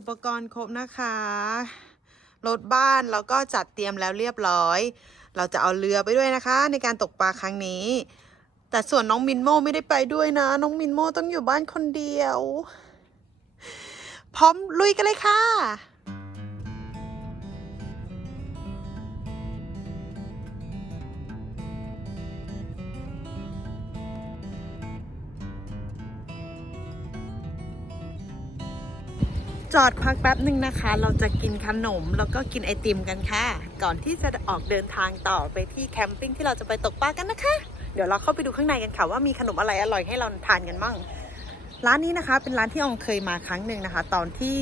อุปกรณ์ครบนะคะรถบ้านแล้วก็จัดเตรียมแล้วเรียบร้อย เราจะเอาเรือไปด้วยนะคะ ในการตกปลาครั้งนี้ แต่ส่วนน้องมินโมไม่ได้ไปด้วยนะ น้องมินโมต้องอยู่บ้านคนเดียว พร้อมลุยกันเลยค่ะ จอดพักแป๊บหนึ่งนะคะ เราจะกินขนมแล้วก็กินไอติมกันค่ะ ก่อนที่จะออกเดินทางต่อไปที่แคมปิ้งที่เราจะไปตกปลากันนะคะ เดี๋ยวเราเข้าไปดูข้างในกันค่ะ ว่ามีขนมอะไรอร่อยให้เราทานกันมั่ง ร้านนี้นะคะ เป็นร้านที่อองเคยมาครั้งหนึ่งนะคะ ตอนที่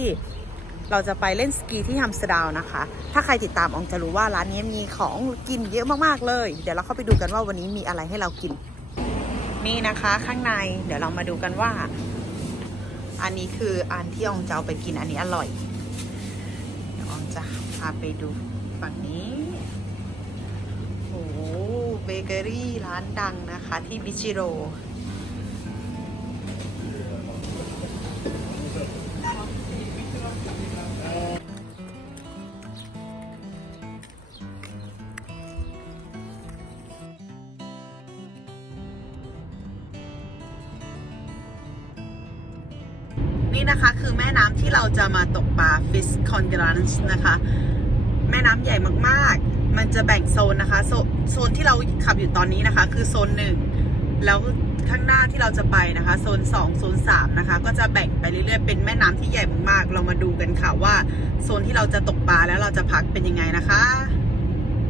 เราจะไปเล่นสกีที่ฮัมสเตดัมนะคะ ถ้าใครติดตามอองจะรู้ว่าร้านนี้มีของกินเยอะมากๆเลย เดี๋ยวเราเข้าไปดูกันว่าวันนี้มีอะไรให้เรากิน นี่นะคะ ข้างใน เดี๋ยวเรามาดูกันว่า อันนี้คืออันที่อองจะเอาไปกินอันนี้อร่อยเดี๋ยวอองจะพาไปดูฝั่งนี้โอ้โหเบเกอรี่ร้านดังนะคะที่บิชิโร นี่นะคะคือแม่น้ำที่เราจะมาตกปลา Fish c o n d r a n c e นะคะ แม่น้ำใหญ่มากๆ มันจะแบ่งโซนนะคะโซโซนที่เราขับอยู่ตอนนี้นะคะ คือโซนหนึ่งแล้วข้างหน้าที่เราจะไปนะคะโซน2โซน3นะคะ ก็จะแบ่งไปเรื่อยๆ เป็นแม่น้ำที่ใหญ่มากๆ เรามาดูกันค่ะว่าโซนที่เราจะตกปลาแล้วเราจะพักเป็นยังไงนะคะ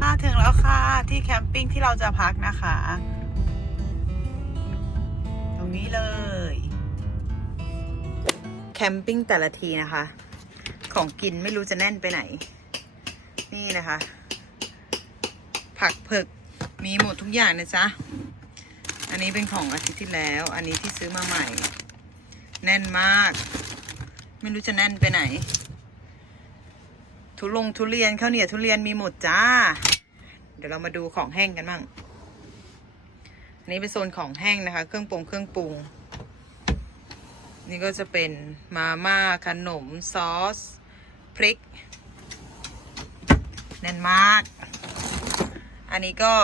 มาถึงแล้วค่ะที่แคมปิ้งที่เราจะพักนะคะ ตรงนี้เลย แคมปิ้งแต่ละทีนะคะ ของกินไม่รู้จะแน่นไปไหน นี่นะคะ ผักเผือกมีหมดทุกอย่างนะจ๊ะ อันนี้เป็นของอาทิตย์ที่แล้ว อันนี้ที่ซื้อมาใหม่ แน่นมาก ไม่รู้จะแน่นไปไหน ทุลงทุเรียนข้าวเหนียวทุเรียนมีหมดจ้า เดี๋ยวเรามาดูของแห้งกันบ้าง อันนี้เป็นโซนของแห้งนะคะ เครื่องปรุงเครื่องปรุง นี่ก็จะเป็นมาม่าขนม ซอส พริก แน่นมาก อันนี้ก็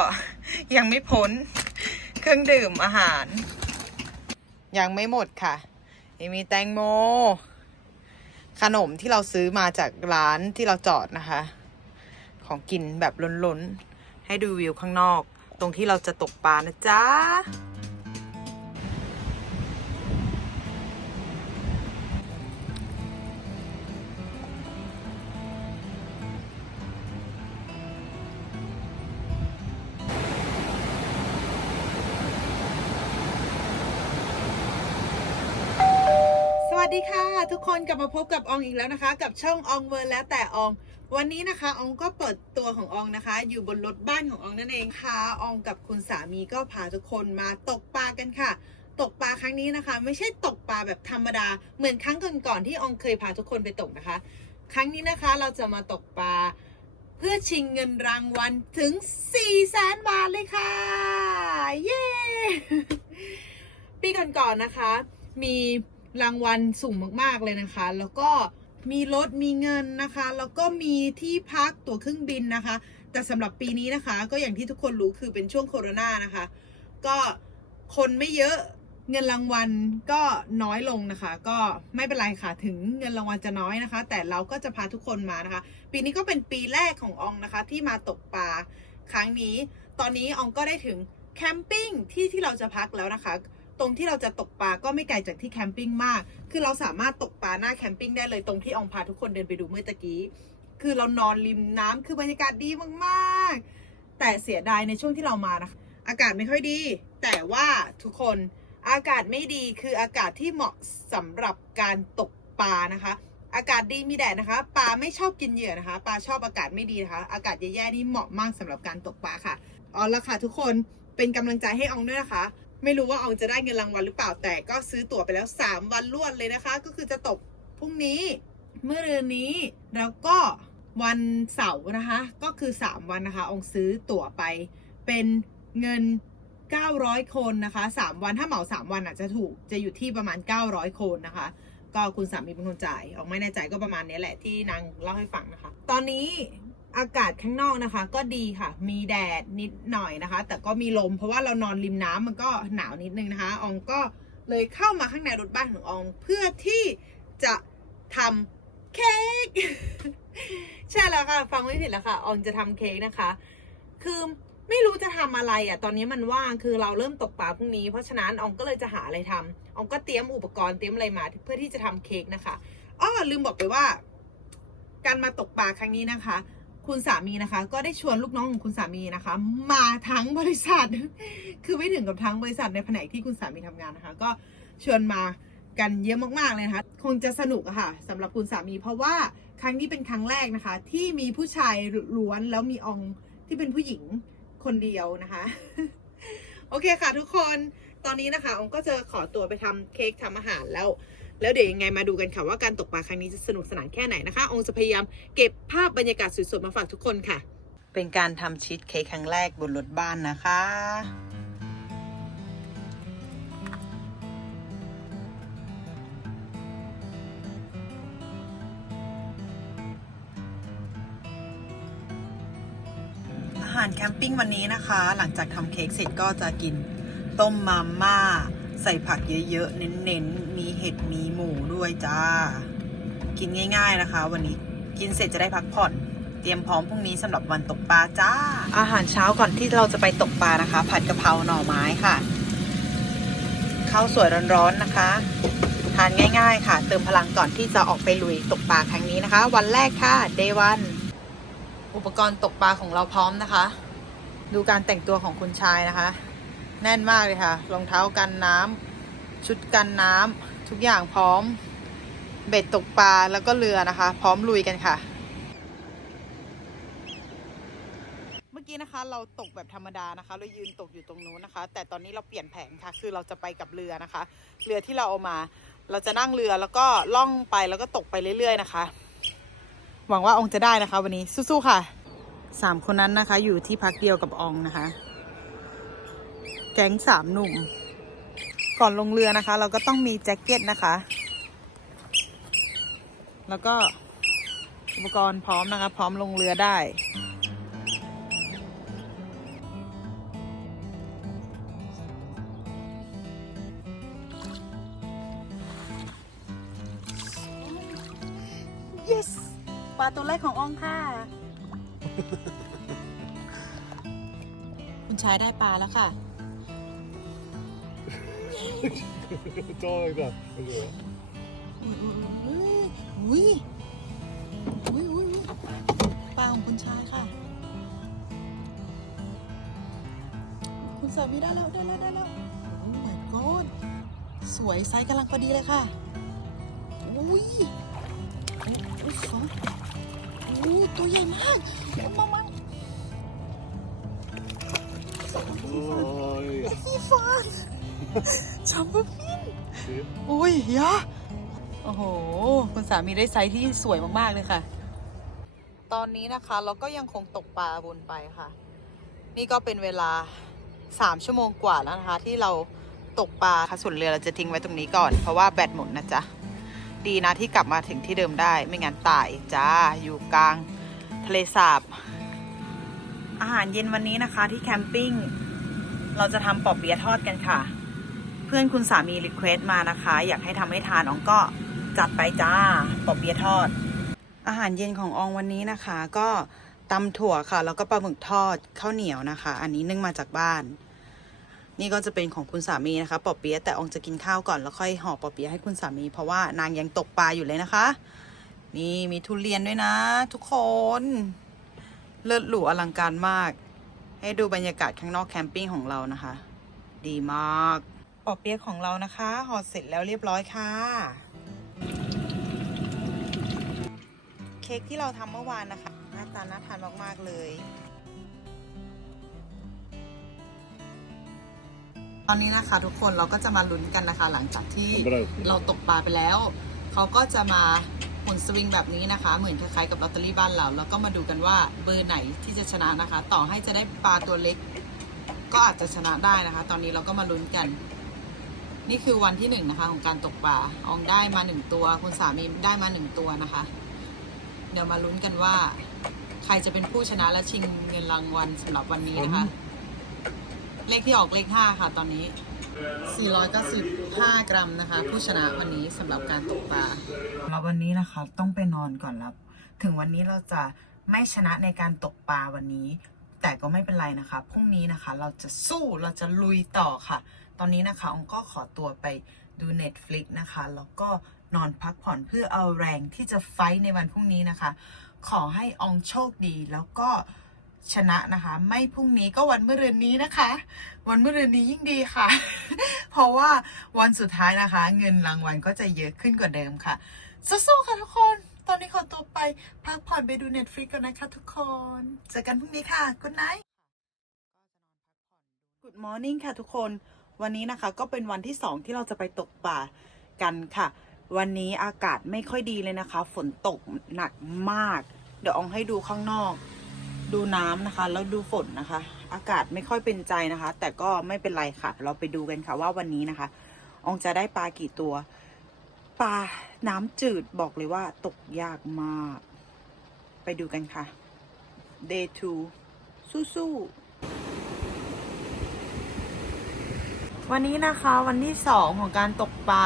ยังไม่พ้นเครื่องดื่มอาหาร ยังไม่หมดค่ะยังมีแตงโม ขนมที่เราซื้อมาจากร้านที่เราจอดนะคะ ของกินแบบล้นๆ ให้ดูวิวข้างนอก ตรงที่เราจะตกปลานะจ๊ะ ดีค่ะทุกคนกลับมาพบกับอองอีกแล้วนะคะ กับช่องอองเวอร์แล้วแต่ออง วันนี้นะคะอองก็เปิดตัวของอองนะคะ อยู่บนรถบ้านของอองนั่นเองค่ะอองกับคุณสามีก็พาทุกคนมาตกปลากันค่ะ ตกปลาครั้งนี้นะคะ ไม่ใช่ตกปลาแบบธรรมดา เหมือนครั้งก่อนๆที่อองเคยพาทุกคนไปตกนะคะ ครั้งนี้นะคะเราจะมาตกปลาเพื่อชิงเงินรางวัลถึง4แสนบาทเลยค่ะเย้ปีก่อนๆนะคะ มี รางวัลสูงมากๆเลยนะคะ แล้วก็มีรถมีเงินนะคะ แล้วก็มีที่พักตั๋วเครื่องบินนะคะ แต่สำหรับปีนี้นะคะ ก็อย่างที่ทุกคนรู้คือเป็นช่วงโควิดนะคะ ก็คนไม่เยอะเงินรางวัลก็น้อยลงนะคะ ก็ไม่เป็นไรค่ะถึงเงินรางวัลจะน้อยนะคะ แต่เราก็จะพาทุกคนมานะคะ ปีนี้ก็เป็นปีแรกของอองนะคะ ที่มาตกปลาครั้งนี้ ตอนนี้อองก็ได้ถึงแคมปิ้งที่ที่เราจะพักแล้วนะคะ ตรงที่เราจะตกปลาก็ไม่ไกลจากที่แคมปิ้งมาก คือเราสามารถตกปลาหน้าแคมปิ้งได้เลยตรงที่องพาทุกคนเดินไปดูเมื่อตะกี้ คือเรานอนริมน้ำคือบรรยากาศดีมากๆ แต่เสียดายในช่วงที่เรามานะคะ อากาศไม่ค่อยดี แต่ว่าทุกคนอากาศไม่ดีคืออากาศที่เหมาะสำหรับการตกปลานะคะ อากาศดีมีแดดนะคะ ปลาไม่ชอบกินเหยื่อนะคะ ปลาชอบอากาศไม่ดีนะคะ อากาศแย่ๆนี่เหมาะมากสำหรับการตกปลาค่ะเอาละค่ะทุกคนเป็นกำลังใจให้อองด้วยนะคะ ไม่รู้ว่าอองจะได้เงินรางวัลหรือเปล่าแต่ก็ซื้อตั๋วไปแล้ว 3 วันรวดเลยนะคะ ก็คือจะตกพรุ่งนี้เมื่อเรืนนี้แล้วก็วันเสาร์นะคะ ก็คือ 3 วันนะคะอองซื้อตั๋วไปเป็นเงิน 900 คนนะคะ 3 วันถ้าเหมา 3 วันอาจจะถูกจะอยู่ที่ประมาณ 900 คนนะคะ ก็คุณสามีเป็นคนจ่ายออกไม่แน่ใจก็ประมาณนี้แหละที่นางเล่าให้ฟังนะคะ ตอนนี้ อากาศข้างนอกนะคะ ก็ดีค่ะ มีแดดนิดหน่อยนะคะ แต่ก็มีลมเพราะว่าเรานอนริมน้ำมันก็หนาวนิดนึงนะคะ อองก็เลยเข้ามาข้างในรถบ้านของออง เพื่อที่จะทำเค้กใช่แล้วค่ะ ฟังไม่ผิดแล้วค่ะ อองจะทำเค้กนะคะ คือไม่รู้จะทำอะไรอะ ตอนนี้มันว่าง คือเราเริ่มตกปลาพรุ่งนี้ เพราะฉะนั้นอองก็เลยจะหาอะไรทำอองก็เตรียมอุปกรณ์เตรียมอะไรมาเพื่อที่จะทำเค้กนะคะ อ้อลืมบอกไปว่า การมาตกปลาครั้งนี้นะคะ คุณสามีนะคะ ก็ได้ชวนลูกน้องของคุณสามีนะคะ มาทั้งบริษัท คือไม่ถึงกับทั้งบริษัทในแผนกที่คุณสามีทำงานนะคะ ก็ชวนมากันเยอะมากๆเลยนะคะ คงจะสนุกค่ะสำหรับคุณสามี เพราะว่าครั้งนี้เป็นครั้งแรกนะคะ ที่มีผู้ชายล้วนแล้วมีอองที่เป็นผู้หญิงคนเดียวนะคะ โอเคค่ะทุกคน ตอนนี้นะคะองก็จะขอตัวไปทำเค้กทำอาหารแล้ว แล้วเดี๋ยวยังไงมาดูกันค่ะว่าการตกปลาครั้งนี้จะสนุกสนานแค่ไหนนะคะ องจะพยายามเก็บภาพบรรยากาศสวยๆมาฝากทุกคนค่ะ เป็นการทำชีสเค้กครั้งแรกบนรถบ้านนะคะอาหารแคมปิ้งวันนี้นะคะ หลังจากทำเค้กเสร็จก็จะกิน ต้มมาม่า ใส่ผักเยอะๆ เน้นๆ มีเห็ดมีหมูด้วยจ้า กินง่าย ๆนะคะ วันนี้กินเสร็จจะได้พักผ่อน เตรียมพร้อมพรุ่งนี้สำหรับวันตกปลาจ้า อาหารเช้าก่อนที่เราจะไปตกปลานะคะ ผัดกะเพราหน่อไม้ค่ะข้าวสวยร้อนๆนะคะ ทานง่ายๆ ค่ะ เติมพลังก่อนที่จะออกไปลุยตกปลาครั้งนี้นะคะ วันแรกค่ะ day one อุปกรณ์ตกปลาของเราพร้อมนะคะ ดูการแต่งตัวของคุณชายนะคะ แน่นมากเลยค่ะรองเท้ากันน้ำชุดกันน้ำทุกอย่างพร้อม เบ็ดตกปลาแล้วก็เรือนะคะ พร้อมลุยกันค่ะ เมื่อกี้นะคะ เราตกแบบธรรมดานะคะ เรายืนตกอยู่ตรงนู้นนะคะ แต่ตอนนี้เราเปลี่ยนแผนค่ะ คือเราจะไปกับเรือนะคะ เรือที่เราเอามา เราจะนั่งเรือแล้วก็ล่องไปแล้วก็ตกไปเรื่อย ๆ นะคะ หวังว่าองค์จะได้นะคะ วันนี้สู้ๆค่ะสามคนนั้นนะคะ อยู่ที่พักเดียวกับอองนะคะ แก๊งสามหนุ่ม ก่อนลงเรือนะคะ เราก็ต้องมีแจ็คเก็ตนะคะ แล้วก็อุปกรณ์พร้อมนะคะ พร้อมลงเรือได้ yes ปลาตัวแรกของอองค่ะ คุณชายได้ปลาแล้วค่ะ จอยก่อนโอเคอุ้ยอุ้ยอุ้ยปลาของคุณชายค่ะ คุณสามีได้แล้วได้แล้วได้แล้วโอ้ my god สวยไซส์กำลังพอดีเลยค่ะ อุ้ยอุ้ยฟ้าอู้ตัวใหญ่มากมามานสีฟ้ยสีฟ้า ชัมเบอร์ฟินอุ้ยยะโอ้โห คุณสามีได้ไซส์ที่สวยมาก ๆ เลยค่ะ ตอนนี้นะคะเราก็ยังคงตกปลาบนไปค่ะ นี่ก็เป็นเวลาสามชั่วโมงกว่าแล้วนะคะ ที่เราตกปลาค่ะส่วนเรือเราจะทิ้งไว้ตรงนี้ก่อน เพราะว่าแบตหมดนะจ๊ะ ดีนะที่กลับมาถึงที่เดิมได้ ไม่งั้นตายจ้า อยู่กลางทะเลสาบ อาหารเย็นวันนี้นะคะที่แคมปิ้ง เราจะทำปอเปี๊ยะทอดกันค่ะเพื่อนคุณสามีรีเควสต์มานะคะ อยากให้ทำให้ทานอองก็จัดไปจ้าปอเปี๊ยะทอด อาหารเย็นของอองวันนี้นะคะ ก็ตำถั่วค่ะ แล้วก็ปลาหมึกทอดข้าวเหนียวนะคะ อันนี้นึ่งมาจากบ้าน นี่ก็จะเป็นของคุณสามีนะคะปอเปี๊ยะแต่อองจะกินข้าวก่อนแล้วค่อยห่อปอเปี๊ยะให้คุณสามี เพราะว่านางยังตกปลาอยู่เลยนะคะ นี่มีทุเรียนด้วยนะ ทุกคนเลิศหรูอลังการมาก ให้ดูบรรยากาศข้างนอกแคมปิ้งของเรานะคะ ดีมาก ปอเปียกของเรานะคะห่อเสร็จแล้วเรียบร้อยค่ะ เค้กที่เราทำเมื่อวานนะคะหน้าตาน่าทานมากๆเลยตอนนี้นะคะทุกคนเราก็จะมาลุ้นกันนะคะ หลังจากที่เราตกปลาไปแล้ว เขาก็จะมาหุ่นสวิงแบบนี้นะคะ เหมือนคล้ายๆกับลอตเตอรี่บ้านเรา แล้วก็มาดูกันว่าเบอร์ไหนที่จะชนะนะคะ ต่อให้จะได้ปลาตัวเล็ก ก็อาจจะชนะได้นะคะ ตอนนี้เราก็มาลุ้นกัน นี่คือวันที่หนึ่งนะคะของการตกปลาอองได้มาหนึ่งตัว คุณสามีได้มาหนึ่งตัวนะคะ เดี๋ยวมาลุ้นกันว่า ใครจะเป็นผู้ชนะและชิงเงินรางวัลสำหรับวันนี้นะคะ เลขที่ออกเลขห้าค่ะ ตอนนี้ 495 กรัมนะคะ ผู้ชนะวันนี้สำหรับการตกปลาเราวันนี้นะคะ ต้องไปนอนก่อนแล้ว ถึงวันนี้เราจะไม่ชนะในการตกปลาวันนี้ แต่ก็ไม่เป็นไรนะคะพรุ่งนี้นะคะ เราจะสู้เราจะลุยต่อค่ะ ตอนนี้นะคะองก็ขอตัวไปดู Netflix นะคะ แล้วก็นอนพักผ่อนเพื่อเอาแรงที่จะไฟในวันพรุ่งนี้นะคะ ขอให้องโชคดีแล้วก็ชนะนะคะ ไม่พรุ่งนี้ก็วันเมะรืนนี้นะคะ วันเมะรืนนี้ยิ่งดีค่ะ เพราะว่าวันสุดท้ายนะคะ เงินรางวัลก็จะเยอะขึ้นกว่าเดิมค่ะสู้ๆค่ะทุกคน ตอนนี้ขอตัวไปพักผ่อนไปดู Netflix ก่อนนะคะทุกคน เจอกันพรุ่งนี้ค่ะ Good night Good morning ค่ะทุกคน วันนี้นะคะก็เป็นวันที่สองที่เราจะไปตกป่ากันค่ะ วันนี้อากาศไม่ค่อยดีเลยนะคะ ฝนตกหนักมาก เดี๋ยวอองให้ดูข้างนอก ดูน้ำนะคะ แล้วดูฝนนะคะ อากาศไม่ค่อยเป็นใจนะคะ แต่ก็ไม่เป็นไรค่ะ เราไปดูกันค่ะว่าวันนี้นะคะ อองจะได้ปลากี่ตัว ปลาน้ำจืดบอกเลยว่าตกยากมาก ไปดูกันค่ะ day two สู้ๆวันนี้นะคะวันที่สองของการตกปลา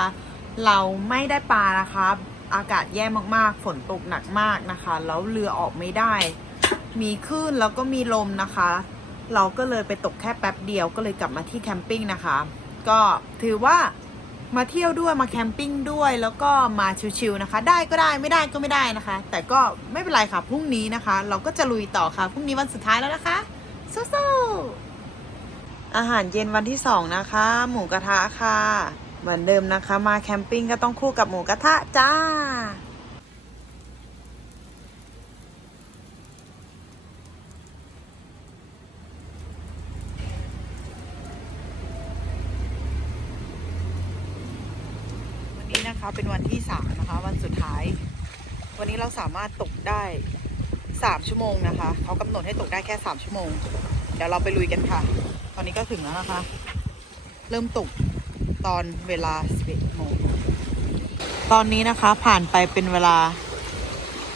เราไม่ได้ปลานะคะ อากาศแย่มากๆ ฝนตกหนักมากนะคะ แล้วเรือออกไม่ได้ มีคลื่นแล้วก็มีลมนะคะ เราก็เลยไปตกแค่แป๊บเดียวก็เลยกลับมาที่แคมปิ้งนะคะ ก็ถือว่า มาเที่ยวด้วยมาแคมปิ้งด้วยแล้วก็มาชิวๆนะคะ ได้ก็ได้ไม่ได้ก็ไม่ได้นะคะ แต่ก็ไม่เป็นไรค่ะพรุ่งนี้นะคะ เราก็จะลุยต่อค่ะพรุ่งนี้วันสุดท้ายแล้วนะคะสู้ๆอาหารเย็นวันที่สองนะคะ หมูกระทะค่ะ เหมือนเดิมนะคะ มาแคมปิ้งก็ต้องคู่กับหมูกระทะจ้า วันนี้นะคะ เป็นวันที่สามนะคะ วันสุดท้าย วันนี้เราสามารถตกได้สามชั่วโมงนะคะเขากำหนดให้ตกได้แค่สามชั่วโมง เดี๋ยวเราไปลุยกันค่ะ ตอนนี้ก็ถึงแล้วนะคะ เริ่มตกตอนเวลา11โมงตอนนี้นะคะผ่านไปเป็นเวลา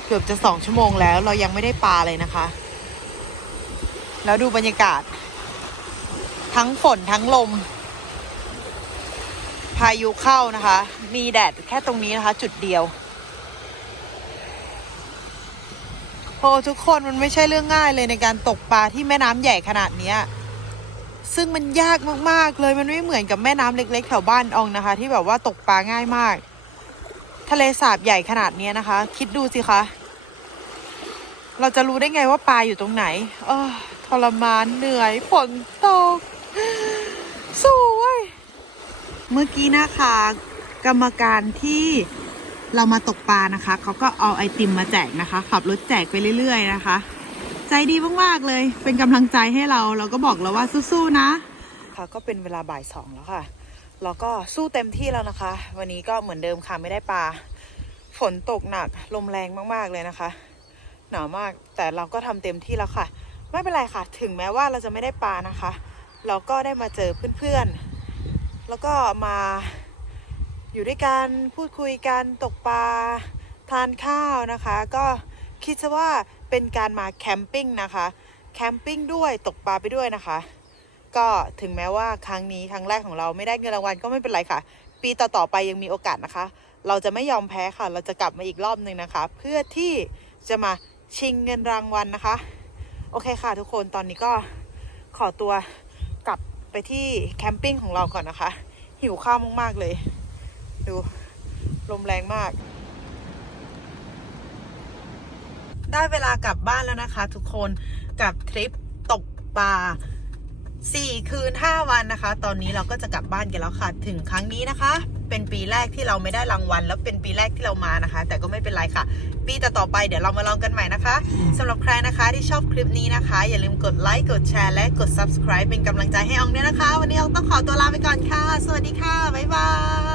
เกือบจะสองชั่วโมงแล้ว เรายังไม่ได้ปลาเลยนะคะ แล้วดูบรรยากาศ ทั้งฝนทั้งลม พายุเข้านะคะ มีแดดแค่ตรงนี้นะคะ จุดเดียวโอ้ทุกคนมันไม่ใช่เรื่องง่ายเลยในการตกปลาที่แม่น้ำใหญ่ขนาดเนี้ยซึ่งมันยากมากๆเลยมันไม่เหมือนกับแม่น้ำเล็ก ๆ แถวบ้านอองนะคะ ที่แบบว่าตกปลาง่ายมาก ทะเลสาบใหญ่ขนาดเนี้ยนะคะ คิดดูสิคะเราจะรู้ได้ไงว่าปลาอยู่ตรงไหนเออทรมานเหนื่อยฝนตกสู้เว้ยเมื่อกี้นะคะ กรรมการที่เรามาตกปลานะคะ เขาก็เอาไอติมมาแจกนะคะ ขับรถแจกไปเรื่อย ๆ นะคะ ใจดีมากๆเลย เป็นกำลังใจให้เรา เราก็บอกแล้วว่าสู้ๆนะ ค่ะก็เป็นเวลาบ่ายสองแล้วค่ะ เราก็สู้เต็มที่แล้วนะคะ วันนี้ก็เหมือนเดิมค่ะไม่ได้ปลา ฝนตกหนัก ลมแรงมากๆเลยนะคะ หนาวมาก แต่เราก็ทำเต็มที่แล้วค่ะ ไม่เป็นไรค่ะ ถึงแม้ว่าเราจะไม่ได้ปลานะคะ เราก็ได้มาเจอเพื่อนๆ แล้วก็มา อยู่ด้วยกันพูดคุยกันตกปลาทานข้าวนะคะ ก็คิดซะว่าเป็นการมาแคมปิ้งนะคะแคมปิ้งด้วยตกปลาไปด้วยนะคะ ก็ถึงแม้ว่าครั้งนี้ครั้งแรกของเราไม่ได้เงินรางวัลก็ไม่เป็นไรค่ะ ปีต่อๆไปยังมีโอกาสนะคะ เราจะไม่ยอมแพ้ค่ะ เราจะกลับมาอีกรอบหนึ่งนะคะ เพื่อที่จะมาชิงเงินรางวัลนะคะ โอเคค่ะทุกคนตอนนี้ก็ขอตัวกลับไปที่แคมปิ้งของเราก่อนนะคะ หิวข้าวมากๆเลย ดู ลมแรงมาก ได้เวลากลับบ้านแล้วนะคะ ทุกคนกับทริปตกปลาสี่คืนห้าวันนะคะ ตอนนี้เราก็จะกลับบ้านกันแล้วค่ะ ถึงครั้งนี้นะคะ เป็นปีแรกที่เราไม่ได้รางวัล แล้วเป็นปีแรกที่เรามานะคะ แต่ก็ไม่เป็นไรค่ะ ปีต่อๆไปเดี๋ยวเรามาลองกันใหม่นะคะสำหรับใครนะคะที่ชอบคลิปนี้นะคะ อย่าลืมกดไลค์กดแชร์และกด subscribe เป็นกำลังใจให้อองด้วยนะคะ วันนี้อองต้องขอตัวลาไปก่อนค่ะ สวัสดีค่ะ บ๊ายบาย